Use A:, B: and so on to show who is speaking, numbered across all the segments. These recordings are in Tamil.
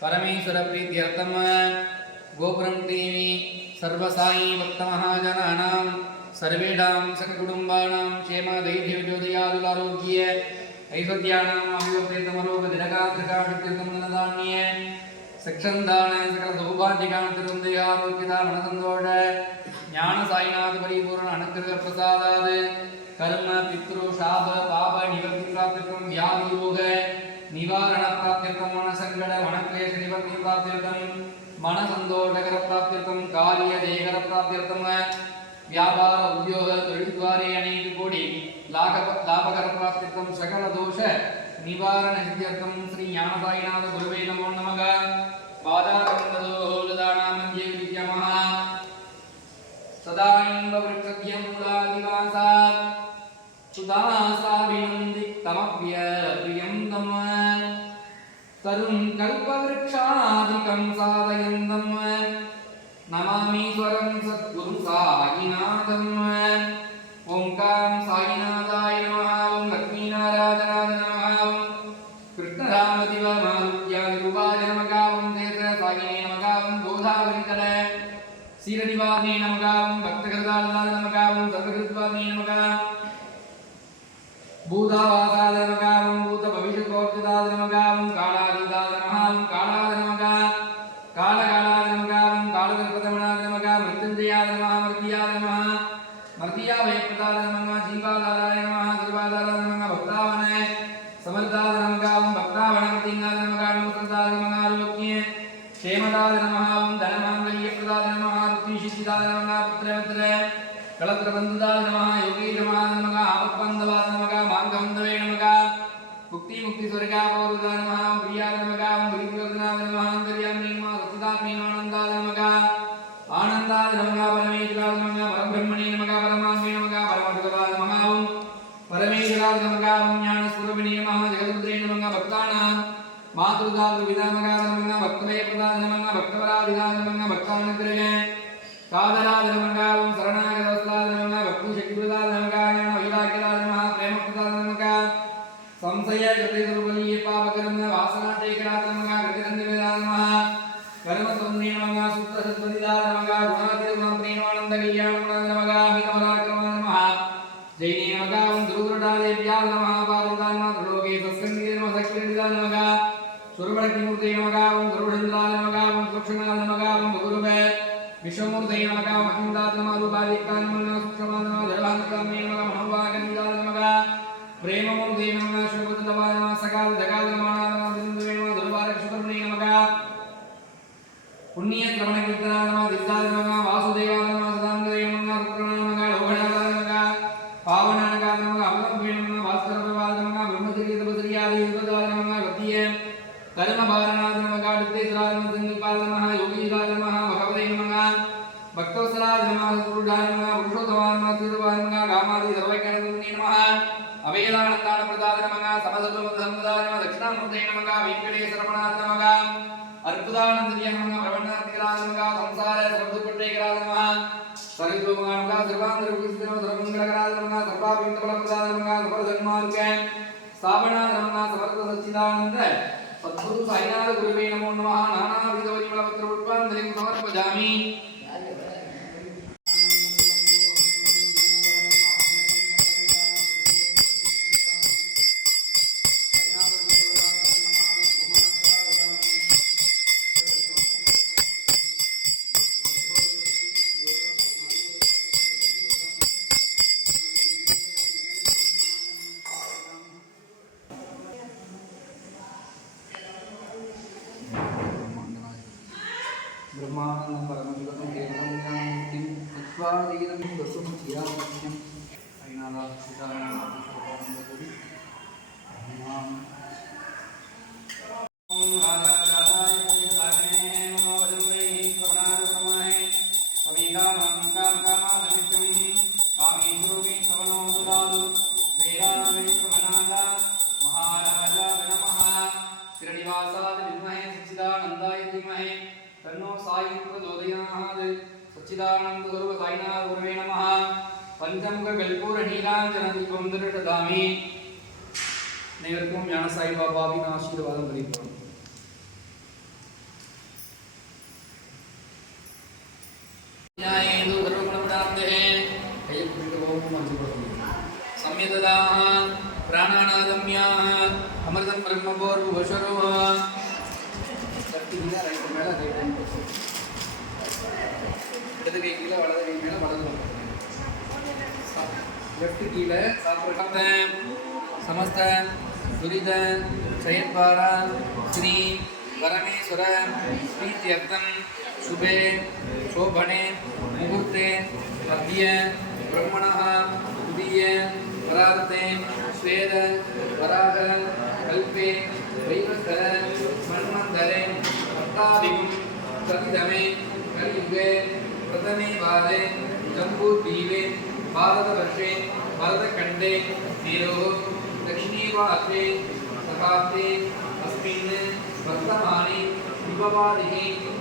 A: ಪರಮೇಶ್ವರ ಪ್ರೀತ್ಯರ್ಥಂ ಗೋಪುರಂ ದೇವಿ ಸರ್ವಸಾಯಿ ಭಕ್ತ ಮಹಾಜನಾನಾಂ ಸರ್ವೇಡಾಂ ಸಕಕುಟುಂಬಾನಾಂ ಕ್ಷೇಮಾದೈರ್ಯ ವಿಜೋದಯಾದುಲಾರೋಗ್ಯ ஐஸ்வர்யானாம் அபிவப்ரேதமரோக தினகாந்திரகாண்டிருந்தனதானிய சக்ஷந்தான சகல சௌபாஜிகான திருந்தை ஆரோக்கியதா மனசந்தோட ஞான சாய்நாத பரிபூரண அனுக்கிருத பிரசாதாது கர்ம பித்ரு சாப பாப நிவர்த்தி பிராப்திக்கும் வியாதி யோக நிவாரண மன சங்கட மனக்லேஷ நிவர்த்தி பிராப்தியர்த்தம் மன சந்தோஷகர பிராப்தியர்த்தம் காரிய தேகர பிராப்தியர்த்தம் வியாபார உத்தியோக தொழில்துவாரே அனைத்து கோடி லாக லாபகர பிராப்தியர்த்தம் சகல தோஷ நிவாரண சித்தியர்த்தம் ஸ்ரீ ஞானசாயிநாத குருவே நமோ நமக. பாதாரங்கதோதானாமஞ்சே வித்யமஹ சதாயின்ப விருட்சத்ய மூலாதிவாசாத். சுதாசாவினந்தி தமப்ய பிரிய சரும் கல்பவிருஷாதிகம் சாதயந்தம் நமாமீஸ்வரம் சத்குரும் சாயிநாதம் ஓம்காரம் சாயிநாதாய நமஹ ஓம் லக்ஷ்மீநாராஜனாத நமஹ ஓம் கிருஷ்ணராமதிவ மாருத்யாதி ரூபாய நமகாவம் தேச சாயினே நமகாவம் போதாவரிதல சீரடிவாதினே நமகாவம் பக்தகிருதாலாத நமகாவம் சர்வகிருத்வாதினே நமகாவம் பூதாவாத சத்ரியா வயப்பிரதாத நமங்க ஜீவாதாராய நமக கிருபாதார நமங்க பக்தாவனே சமர்தாத நமகாவும் பக்தாவன பத்திங்காத நமகாரம் பிரதாத நமக ஆரோக்கிய கேமதாத நமகாவும் தனமாங்கல்ய பிரதாத நமக ருத்ரிஷிதாத நமக புத்திரமித்திர கலத்திர பந்துதாத நமக யோகி நமக நமக ஆபத்பந்தவாத நமக மாங்கவந்தவே நமக முக்தி முக்தி சொர்கா మాతృదాత విధామగాద నమః భక్తమయ ప్రదాద నమః భక్తవరాధిదాద సురవడకిమూర్తే నమః ఓం గరుడచంద్రాద నమః ఓం సూక్ష్మనాద నమః ఓం బగురువే విశ్వమూర్తే నమః ఓం అహిందాద నమః రూపాదిక్కాద నమః సూక్ష్మనాద నమః జలహాంతకామే నమః சத்குரு சாய்நாத குருவே நமோ நம நானாவித வரிமல பத்திர புஷ்பாஞ்சலிம் சமர்ப்பஜாமி బ్రహ్మానందం పరమశివం కేవలం తత్వాదీనం వసుమ చిరామృత్యం అయినా సీతారామ పుష్పకాలంలో அனைவருக்கும் ஞான சாய் பாபாவின் ஆசீர்வாதம் பிராணாநாதம்யாः அமிர்தம் பிரம்மபோர்வசரோः கட்டிங்க ரைட்டு மேலே ரைட் இடது கை கீழே வலது கை மேலே வலது லெஃப்ட் கீழே சாப்பிட்ற சமஸ்த துரித செயற்பாரா ஸ்ரீ பரமேஸ்வர ஸ்ரீத்யர்த்தம் சுபே சோபனே முகூர்த்தே மத்திய பிரம்மணா புதிய பரார்த்தே ஸ்வேத வராக கல்பே வைவஸ்தர மன்வந்தரே பட்டாதிகும் சதிதமே கலியுகே பிரதமே பாலே ஜம்பூ தீவே பாரதவர்ஷே பரதகண்டே தீரோ दक्षिणीवाते सकाब्दे अस्मिन् वर्तमाने विभवादिः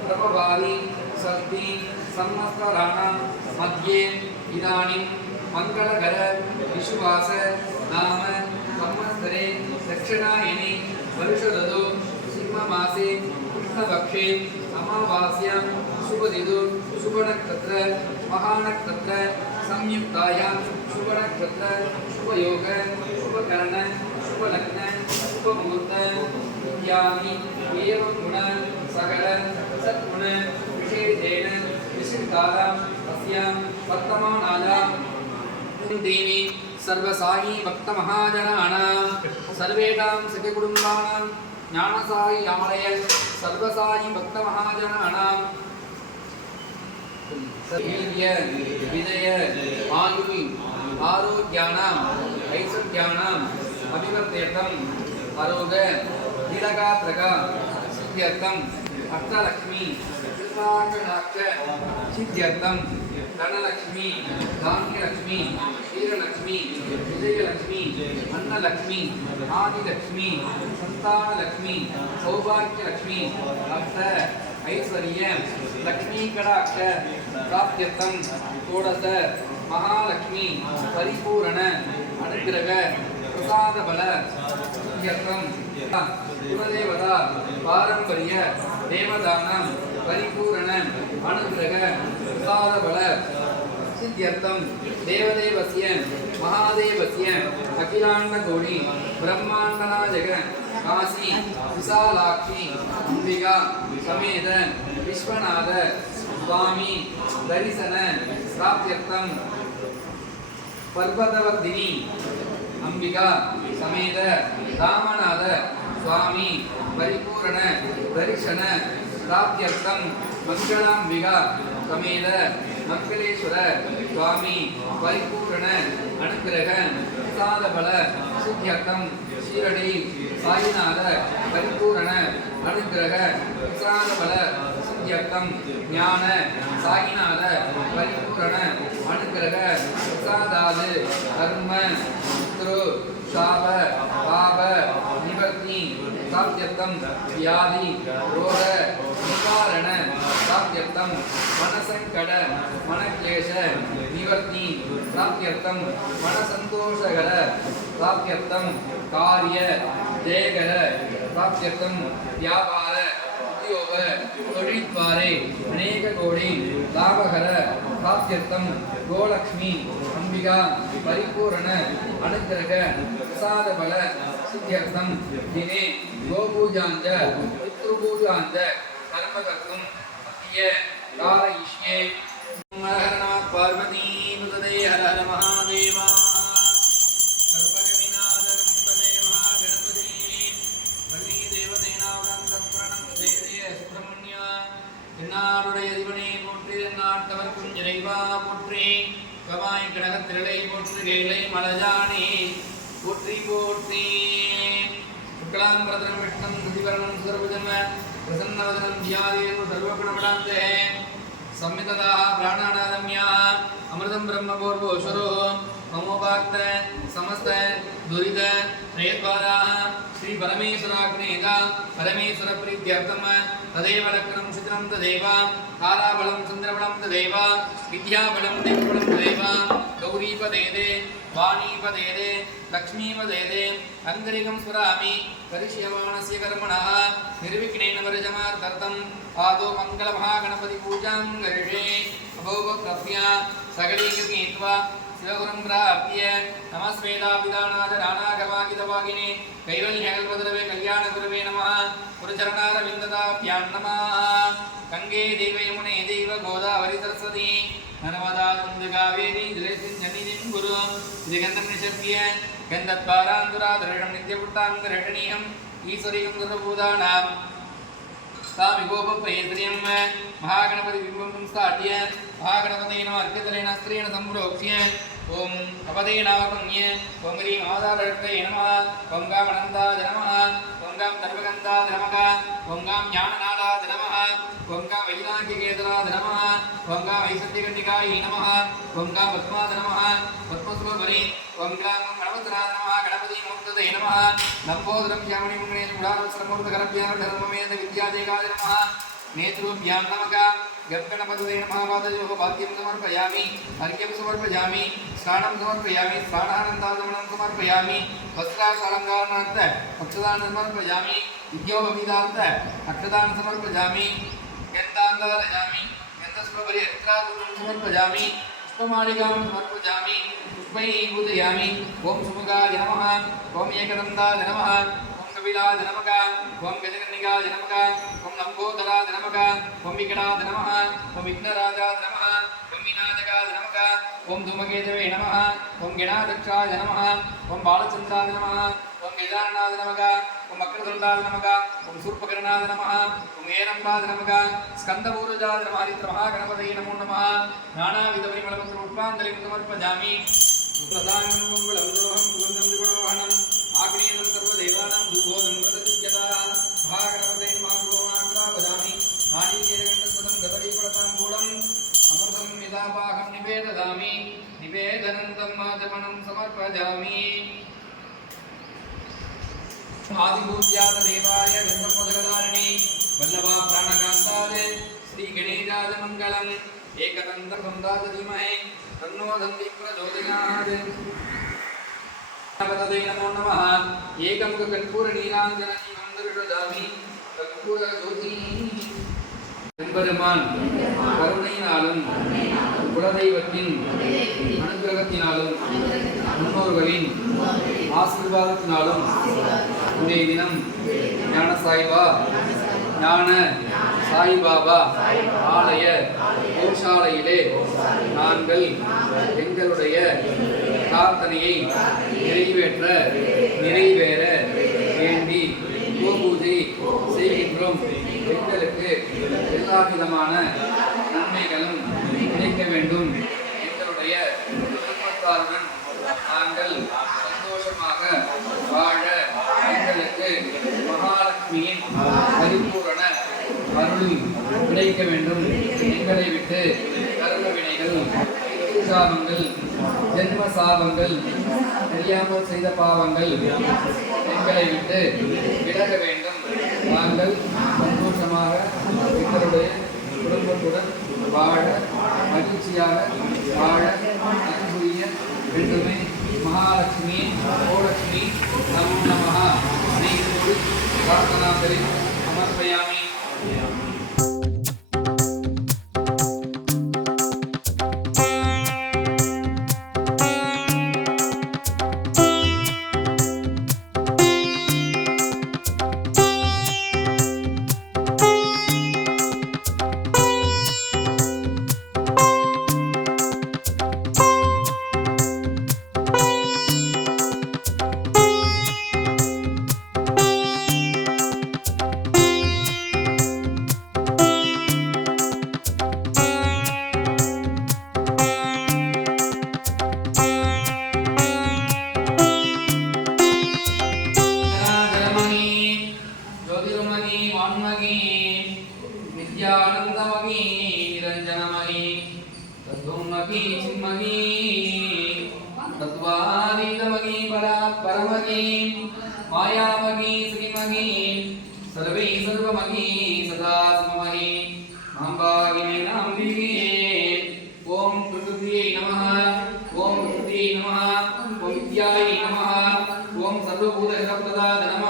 A: प्रभवादि सन्ति संवत्सराणां मध्ये इदानीं मङ्गलकर विश्वास नाम संवत्सरे दक्षिणायने वर्षऋतु सिंहमासे कृष्णपक्षे अमावास्यां शुभदितु शुभनक्षत्र महानक्षत्र संयुक्तायां शुभनक्षत्र शुभयोग शुभकर्ण உபலக்ன உபமுகூர்த்த யாமி ஏவம் குண சகல சத்குண விசேஷேன விசிருகாலாம் தஸ்யாம் வர்த்தமானாலாம் தேவி சர்வசாயி பக்த மகாஜனானாம் சர்வேஷாம் சககுடும்பானாம் ஞானசாயி ஆலய சர்வசாயி பதிவர்த்தேத்தம் அரோக திலகாத்ரக சித்தியர்த்தம் அஷ்டலக்ஷ்மி திருநாகநாட்ச சித்தியர்த்தம் தனலக்ஷ்மி தானியலக்ஷ்மி ಕ್ಷೀರಲಕ್ಷ್ಮೀ ವಿಜಯಲಕ್ಷ್ಮೀ ಅನ್ನಲಕ್ಷ್ಮೀ ಆದಿಲಕ್ಷ್ಮೀ ಸಂತಾನಲಕ್ಷ್ಮೀ ಸೌಭಾಗ್ಯಲಕ್ಷ್ಮೀ ಅರ್ಥ ಐಶ್ವರ್ಯ ಲಕ್ಷ್ಮೀಕಡಾಕ್ಷ ಪ್ರಾಪ್ಯತಂ ಷೋಡಶ ಮಹಾಲಕ್ಷ್ಮೀ ಪರಿಪೂರ್ಣ ಅನುಗ್ರಹ சாதபல இயக்கம். குலதேவதா பாரம்பரிய தேவதானம் பரிபூரண அனுகிரக சாதபல சித்தியர்த்தம். தேவதேவசிய மகாதேவசிய அகிலாண்ட கோடி பிரம்மாண்டநாயக காசி விசாலாட்சி அம்பிகா சமேத விஸ்வநாத சுவாமி தரிசன பிராப்தியர்த்தம். பர்வதவர்தினி அம்பிகா சமேத ராமநாத சுவாமி பரிபூரண தரிசன பிராப்தியர்த்தம் மக்களாம்பிகா சமேத மக்களேஸ்வர சுவாமி பரிபூரண அனுக்கிரக சாதபல சித்தியர்த்தம் சீரடி சாயிநாத பரிபூரண அனுக்கிரக சாதபல சித்தியர்த்தம் ஞான சாயிநாத பரிபூரண அனுக்கிரக பிரசாதாது கர்ம पितृ शाप पाप निवर्ति प्राप्त्यर्थं व्याधि रोग निवारण प्राप्त्यर्थं मनसङ्कट मनक्लेश निवर्ति प्राप्त्यर्थं मनसन्तोषकर प्राप्त्यर्थं कार्य जयकर प्राप्त्यर्थं व्यापार उद्योग தொழிற்பாரே அநேக கோடி லாபகர பிராப்தியர்த்தம் கோலக்ஷ்மி அம்பிகா பரிபூரண அனுகிரக பிரசாத பல சித்தியர்த்தம். தினே கோபூஜாஞ்ச பித்ருபூஜாஞ்ச கர்மகர்த்தும் மத்திய கால இஷ்யே நம பார்வதி நுததே ஹர ஹர மகாதேவா கற்பகவிநாதகம் ததே மகாகணபதி வள்ளி தேவதேனாவதம் தஸ்மரணம் போற்றி எந்நாட்டவர்க்கும் இறைவா போற்றி கமாய் கடக திரளை போற்று கேளை மலஜானே போற்றி போற்றி. சுக்லாம்பரதரம் விஷ்ணம் சுதிவரணம் சர்வஜன்ம பிரசன்னவதனம் தியாதேவு சர்வகுணமடாந்தே संविददा प्राणानादम्या अमृतं ब्रह्मपूर्वोषरो ममोपाक्त समस्त दुरित प्रयद्वाराः श्री परमेश्वराग्नेगा परमेश्वर प्रीत्यर्थम तदेव लग्नं शिथिलं तदेव ताराबलं चन्द्रबलं तदेव विद्याबलं दिग्बलं तदेव ಗೌರೀಪದೇದೆ ವಾಣೀಪದೇದೆ ಲಕ್ಷ್ಮೀಪದೇದೆ ಅಂಗರಿಗಂ ಸ್ಮರಾಮಿ ಕರಿಷ್ಯಮಾಣಸ್ಯ ಕರ್ಮಣಃ ನಿರ್ವಿಘ್ನೇನ ವರಜಮಾರ್ಥರ್ಥಂ ಆದೋ ಮಂಗಳಮಹಾಗಣಪತಿ ಪೂಜಾಂ ಗರಿಷೆ ಅಭೋಗಕ್ರಸ್ಯ ಸಗಲೀಕೃತಿ ನೀತ್ವಾ ಶಿವಗುರುಂ ಪ್ರಾಪ್ಯ ನಮಸ್ವೇದಾಭಿದಾನಾದ ನಾನಾಗವಾಗಿದವಾಗಿನೇ ಕೈವಲ್ಯಕಲ್ಪದ್ರವೇ ಕಲ್ಯಾಣ ಗುರುವೇ ನಮಃ ಗುರುಚರಣಾರವಿಂದದಾಭ್ಯಾಂ ನಮಃ ಗಂಗೆ ದೇವೇ ಮುನೇ ದೇವ ಗೋದಾವರಿ ಸರಸ್ವತಿ ನರ್ಮದಾ ಕಾವೇರಿ இது கந்தநிஷத்ய கந்தத்வாராந்துராதிரேஷம் நித்தியபுட்டாந்தரேஷணீயம் ஈஸ்வரீயம் துர்பூதானாம் சாமி கோபப்பிரேந்திரியம் மகாகணபதி பிம்பம் ஸ்தாட்டிய மகாகணபதியின அர்க்கதலேன ஸ்திரீன சம்புரோக்ஷிய ஓம் கபதேனாவகம்ய ஓம் ஹ்ரீம் ஆதாரத்தை நம ஓம் காமனந்தா நம ఓంగాం దర్వగంధాది నమః ఓంగాం జ్ఞాననాదాది నమః ఓంగాం వైనాకికేతనాది నమః ఓంగాం వైసంధికండికాయై నమః ఓంగాం పద్మాది నమః పద్మస్వరూపరి ఓంగాం గణపతినాథ నమః గణపతి మూర్తదే నమః లంబోదరం శ్యామణి ముంగణేశ గుడారవసరమూర్తకరభ్యాన ధర్మమేద విద్యాదేకాది నమః నేత్రూభ్యాం నమః लम्बोदरं श्यामणिमुण्डे चूडारवस्त्रमूर्धकरभ्यामेध विद्यादेगाय नमः नेत्रोभ्यां नमः गणपतये नमः पादयोः वाक्यं समर्पयामि, अर्घ्यं समर्पयामि स्नानं समर्पयामि स्नानानन्दागमनं समर्पयामि वस्त्रालङ्कारणार्थ अक्षदानं समर्पयामि विद्योपविदार्थ अक्षदानं समर्पयामि, गन्धान्दालयामि गन्धस्वपरि अत्रादुनं समर्पयामि पुष्पमालिकां समर्पयामि, पुष्पैः पूजयामि ॐ सुमुखाय नमः ॐ एकदन्ताय नमः ॐ कपिलाय नमः ॐ गजकर्णिकाय नमः லம்போதராத நமக பொம்மிகடாத நமக ஓம் விக்னராஜாத நமக பொம்மிநாதகாத நமக ஓம் தூமகேதவே நமக ஓம் கிணாதக்ஷாய நமக ஓம் பாலச்சந்திராத நமக ஓம் கேதாரநாத நமக ஓம் அக்ரதுண்டாத நமக ஓம் சூர்பகரநாத நமக ஓம் ஏரம்பாத நமக ஸ்கந்தபூரஜாத நமஹரித்ர மகாகணபதைய நமோ நம நானாவித பரிமளமந்திர உட்பாந்தலை சமர்ப்பஜாமி பிரதானம் மங்களம் தோகம் சுகந்தம் குணவானம் ஆக்னேயம் சர்வதேவானாம் தூபோதம் பிரதஜ तापाहं निवेदयामि निवेदनन्तं माचमनं समर्पयामि आदिभूत्यादेवाय गङ्गपदगदारिणि वल्लभा प्राणकान्ताय श्रीगणेशाजमङ्गलम् एकदन्तकन्दाज धीमहे तन्नो दन्ति प्रचोदयात् नवददे नमो नमः एकमुखकर्पूरनीलाञ्जननिमन्दरुषदामि कर्पूरज्योतिः பததை பெருமான் கருணையினாலும் குலதெய்வத்தின் அனுகிரகத்தினாலும் முன்னோர்களின் ஆசீர்வாதத்தினாலும் இன்றைய தினம் ஞான சாய்பா ஞான சாய்பாபா ஆலய கோஷாலையிலே நாங்கள் எங்களுடைய பிரார்த்தனையை நிறைவேற்ற நிறைவேற விதமான நன்மைகளும் கிடைக்க வேண்டும். எங்களுடைய குடும்பத்தாருடன் நாங்கள் சந்தோஷமாக வாழ எங்களுக்கு மகாலட்சுமியின் பரிபூரண அருள் கிடைக்க வேண்டும். எங்களை விட்டு கர்ம வினைகள் சாபங்கள் ஜென்ம சாபங்கள் தெரியாமல் செய்த பாவங்கள் எங்களை விட்டு விலக வேண்டும். நாங்கள் சந்தோஷமாக எங்களுடைய குடும்பத்துடன் வாழ மகிழ்ச்சியாக வாழ அருள் புரிய வேண்டுமே மகாலட்சுமி கோலட்சுமி நமோ நமः ஸ்ரீகுரு பிரார்த்தனாந்தரி சமர்ப்பயாமி ఉన్నదా ధనమా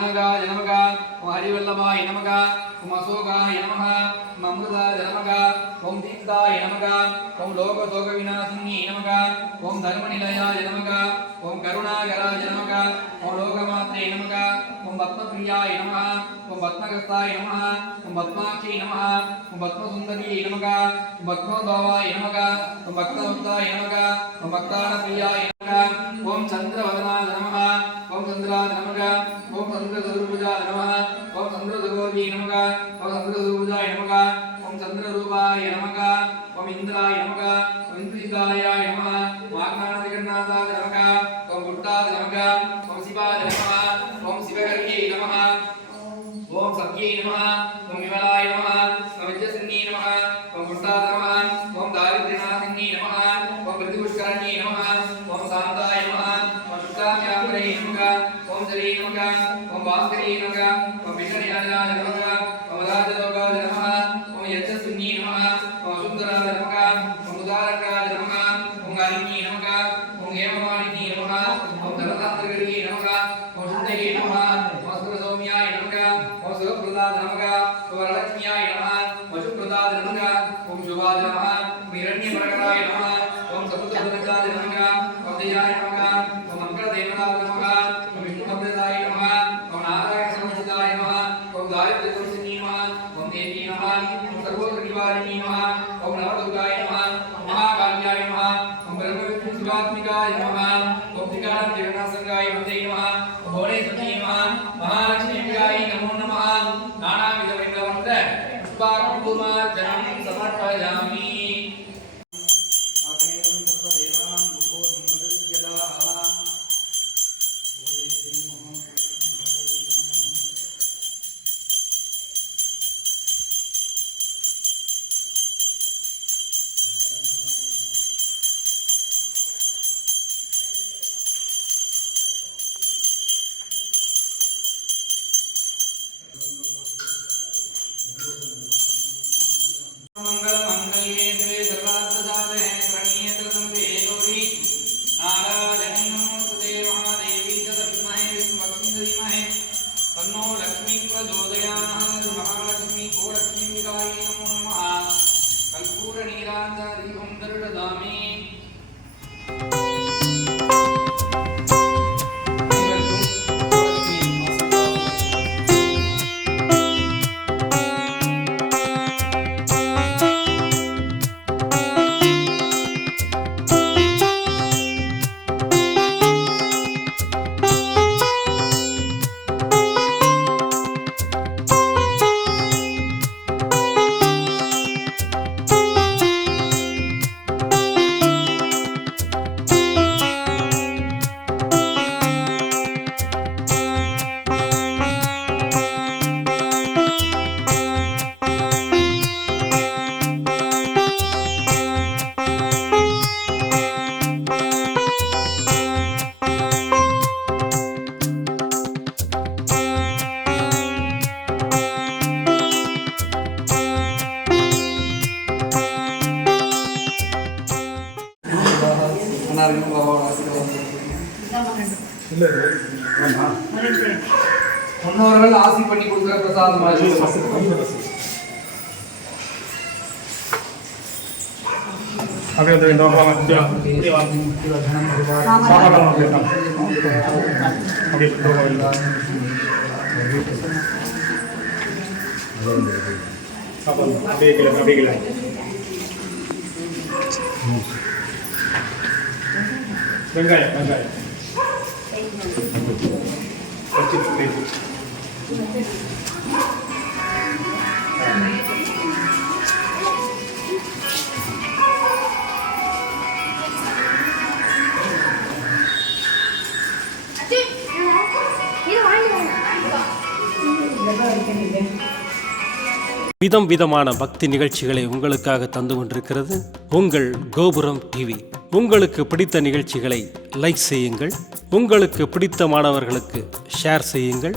A: జ్ఞానగా జనమగా హరివల్లమాయ నమగ కుమసోగాయ నమ మమృదాయ నమగ ఓం దీప్తాయ నమగ ఓం లోక శోక వినాశిని నమగ ఓం ధర్మనిలయాయ నమగ ఓం కరుణాగరాయ నమగ ఓం లోకమాత్రే నమగ ఓం పద్మప్రియాయ నమ ఓం పద్మగస్తాయ నమ ఓం పద్మాక్షి నమ ఓం పద్మసుందరి నమగ ఓం పద్మోద్భవాయ నమగ ఓం భక్తవక్తాయ నమగ ఓం భక్తానప్రియాయ నమగ ఓం చంద్రవదనాయ నమ ఓం చంద్రాయ నమగ ఓం చంద్రచతుర్భుజాయ నమ ఓం చంద్రసుగోజీ నమక ఓం చంద్రసూజాయ నమక ఓం చంద్రరూపాయ నమక ఓం ఇంద్రాయ నమక ఓం ఇంద్రిదాయ నమ. మాఘ్నాదిగన్నాథాయ నమక శంకరకరాయ నమ 하는 말이
B: అదేవిధంగా வெங்காயம் வெங்காயம் வச்சு
C: விதம் விதமான பக்தி நிகழ்ச்சிகளை உங்களுக்காக தந்து கொண்டிருக்கிறது உங்கள் கோபுரம் டிவி உங்களுக்கு பிடித்த நிகழ்ச்சிகளை லைக் செய்யுங்கள். உங்களுக்கு பிடித்த மாணவர்களுக்கு ஷேர் செய்யுங்கள்.